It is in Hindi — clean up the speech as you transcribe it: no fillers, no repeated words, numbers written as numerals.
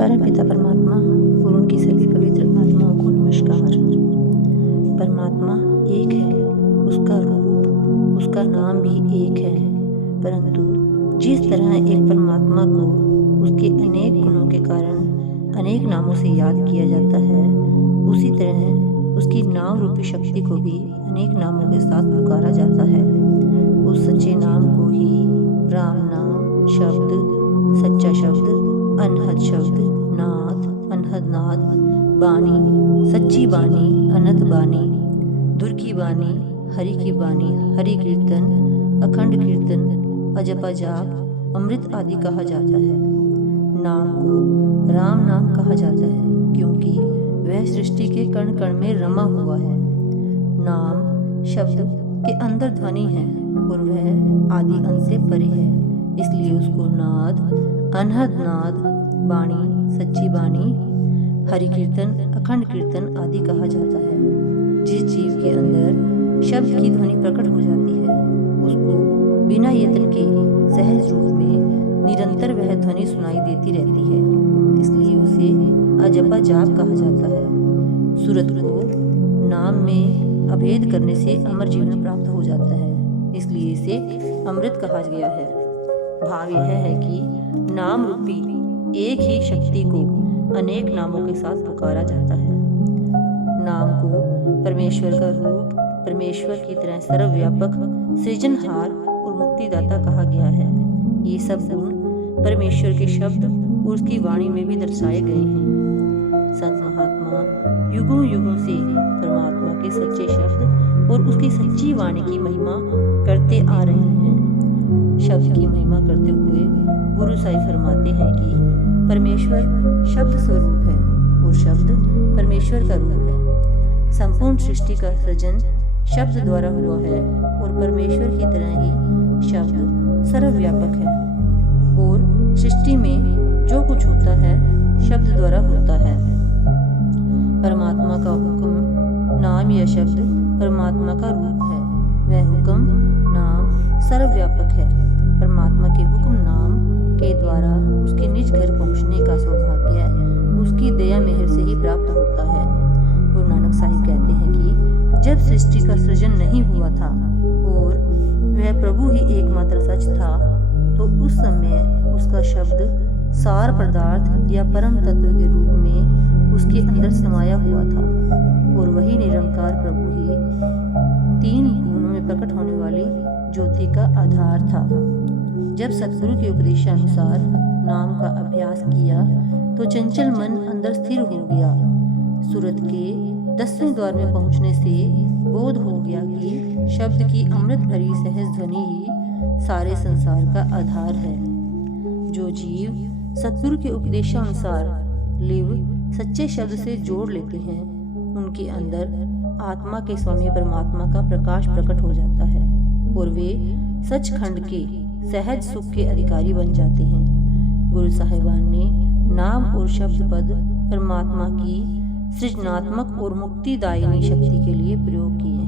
परमपिता परमात्मा और उनकी सभी पवित्र आत्माओं को नमस्कार। परमात्मा एक है, उसका रूप, उसका नाम भी एक है, परंतु जिस तरह एक परमात्मा को उसके अनेक गुणों के कारण अनेक नामों से याद किया जाता है, उसी तरह उसकी नाम रूपी शक्ति को भी अनेक नामों के साथ पुकारा जाता है। उस सच्चे नाम को ही राम नाम, शब्द, सच्चा शब्द, अनहद शब्द, नाद, अनहद नाद, बानी, सच्ची बानी, अनंत बानी, धुर की बानी, हरि की बानी, हरि कीर्तन, अखंड कीर्तन, अजपा जाप, अमृत आदि कहा जाता है। नाम को राम नाम कहा जाता है क्योंकि वह सृष्टि के कण कण में रमा हुआ है। नाम शब्द के अंदर ध्वनि है और वह आदि अंत से परे है, इसलिए उसको नाद, अनहद नाद, बाणी, सच्ची बानी, हरि कीर्तन, अखंड कीर्तन आदि कहा जाता है। जिस जीव के अंदर शब्द की ध्वनि प्रकट हो जाती है, उसको बिना यत्न के सहज रूप में निरंतर वह ध्वनि सुनाई देती रहती है, इसलिए उसे अजपा जाप कहा जाता है। सूरत को नाम में अभेद करने से अमर जीवन प्राप्त हो जाता है, इसलिए इसे अमृत कहा गया है। भाव यह है कि नाम रूपी एक ही शक्ति को अनेक नामों के साथ पुकारा जाता है। नाम को परमेश्वर का रूप, परमेश्वर की तरह सर्वव्यापक, सृजनहार और मुक्तिदाता कहा गया है। ये सब गुण परमेश्वर के शब्द और उसकी वाणी में भी दर्शाए गए हैं। संत महात्मा युगों युगों से परमात्मा के सच्चे शब्द और उसकी सच्ची वाणी की महिमा करते आ रहे हैं। शब्द की महिमा करते हुए गुरु साईं फरमाते हैं कि परमेश्वर शब्द स्वरूप है और शब्द परमेश्वर का रूप है। संपूर्ण सृष्टि का सृजन शब्द द्वारा हुआ है और परमेश्वर की तरह ही शब्द सर्वव्यापक है और सृष्टि में जो कुछ होता है शब्द द्वारा होता है। परमात्मा का हुक्म, नाम या शब्द परमात्मा का रूप है। वह हुक्म, नाम सर्वव्यापक है। परमात्मा के हुक्म नाम के द्वारा उसके निज घर पहुंचने का सौभाग्य उसकी दया मेहर से ही प्राप्त होता है। गुरु नानक साहिब कहते हैं कि जब सृष्टि का सृजन नहीं हुआ था और वह प्रभु ही एकमात्र सच था, तो उस समय उसका शब्द सार पदार्थ या परम तत्व के रूप में उसके अंदर समाया हुआ था और वही निरंकार प्रभु ही तीन गुणों में प्रकट होने वाली ज्योति का आधार था। जब सतगुरु के उपदेशानुसार नाम का अभ्यास किया तो चंचल मन अंदर स्थिर हो गया। सूरत के 10वें द्वार में पहुंचने से बोध हो गया कि शब्द की अमृत भरी सहज ध्वनि ही सारे संसार का आधार है। जो जीव सतगुरु के उपदेशानुसार लिव सच्चे शब्द से जोड़ लेते हैं, उनके अंदर आत्मा के स्वामी परमात्मा का प्रकाश प्रकट हो जाता है और वे सचखंड के सहज सुख के अधिकारी बन जाते हैं। गुरु साहिबान ने नाम और शब्द पद परमात्मा की सृजनात्मक और मुक्तिदायिनी शक्ति के लिए प्रयोग किए।